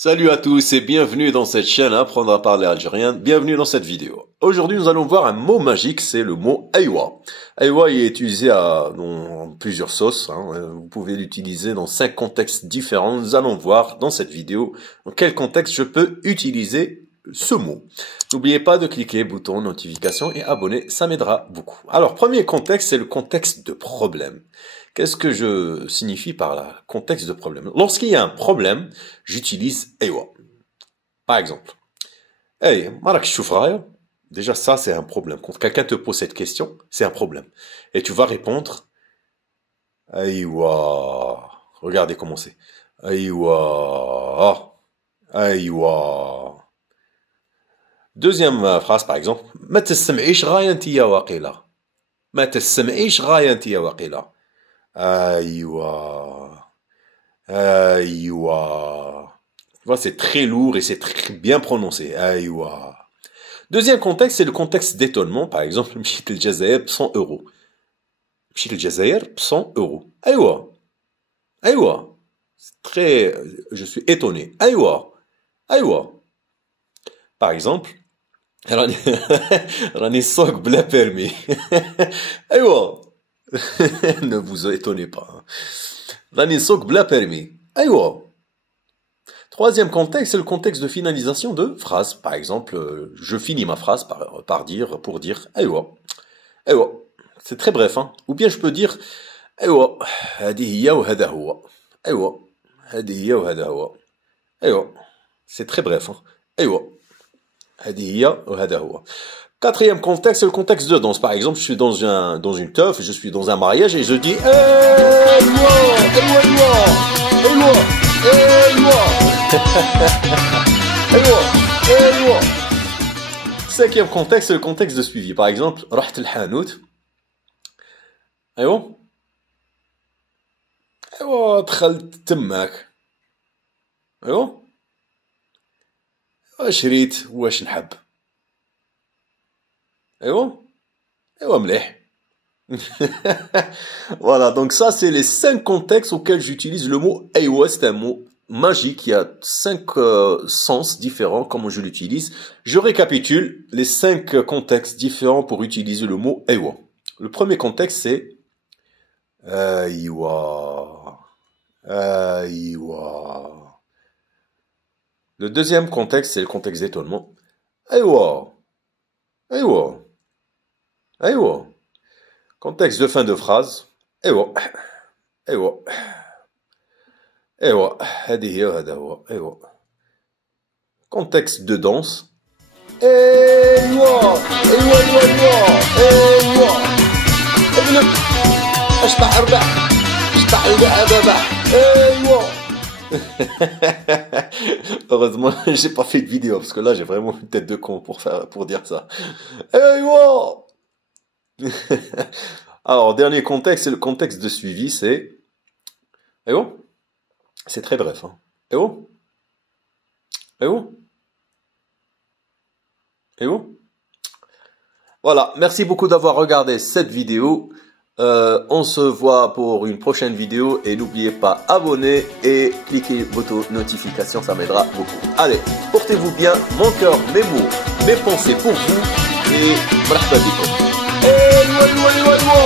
Salut à tous et bienvenue dans cette chaîne Apprendre à parler algérien. Bienvenue dans cette vidéo. Aujourd'hui, nous allons voir un mot magique, c'est le mot aywa. Aywa est utilisé dans plusieurs sauces. Vous pouvez l'utiliser dans 5 contextes différents. Nous allons voir dans cette vidéo dans quel contexte je peux utiliser ce mot. N'oubliez pas de cliquer bouton notification et abonner, ça m'aidera beaucoup. Alors, premier contexte, c'est le contexte de problème. Qu'est-ce que je signifie par là? Contexte de problème. Lorsqu'il y a un problème, j'utilise aywa. Par exemple, hey, marak choufraïa. Déjà, ça, c'est un problème. Quand quelqu'un te pose cette question, c'est un problème. Et tu vas répondre aywa. Regardez comment c'est. Aywa. Aywa. Deuxième phrase, par exemple, ma tessem'ish ghaya ntiya waqila. Ma tessem'ish ghaya ntiya waqila. Aywa. Aywa. Tu vois, c'est très lourd et c'est très bien prononcé. Aywa. Deuxième contexte, c'est le contexte d'étonnement. Par exemple, Mchit el Jazair, 100 euros. Mchit el Jazair, 100 euros. Aywa. Aywa. C'est très, je suis étonné. Aywa. Aywa. Par exemple, rani sok bla permis. Aywa. Ne vous étonnez pas. Rani sok bla permis. Aywa. Troisième contexte, c'est le contexte de finalisation de phrases. Par exemple, je finis ma phrase pour dire aywa. Aywa. C'est très bref, hein. Ou bien je peux dire aywa. Hadi hiya wa hada huwa. Aywa. Hadi hiya wa hada huwa. Aywa. C'est très bref, hein. Aywa. Hadi hiya wa hada huwa. Quatrième contexte, c'est le contexte de danse. Par exemple, je suis dans une teuf, je suis dans un mariage et je dis aywa, aywa, aywa, aywa, aywa, aywa. Cinquième contexte, c'est le contexte de suivi. Par exemple, رحت الحانوت. ايوه. ايوه دخلت تماك. ايوه. شريت واش نحب. ايوه. ايوه مليح. Voilà, donc ça c'est les 5 contextes auxquels j'utilise le mot aywa. C'est un mot magique, il y a 5 sens différents comment je l'utilise. Je récapitule les 5 contextes différents pour utiliser le mot aywa. Le premier contexte c'est aywa. Aywa. Le deuxième contexte c'est le contexte d'étonnement. Aywa. Aywa. Aywa. Contexte de fin de phrase. Aywa. Aywa. Aywa. Hadi hiya hada huwa. Aywa. Contexte de danse. Aywa. Aywa aywa aywa. Aywa. اشبع اربع. اشبع البابا. Aywa. Heureusement, j'ai pas fait de vidéo parce que là j'ai vraiment une tête de con pour dire ça. Aywa. Alors, dernier contexte, c'est le contexte de suivi, c'est... Aywa. C'est très bref, hein. Aywa. Aywa. Aywa. Voilà, merci beaucoup d'avoir regardé cette vidéo. On se voit pour une prochaine vidéo et n'oubliez pas abonner et cliquez bouton notification, ça m'aidera beaucoup. Allez, portez-vous bien, mon cœur, mes mots, mes pensées pour vous et marhaba bikoum. Aywa aywa aywa aywa.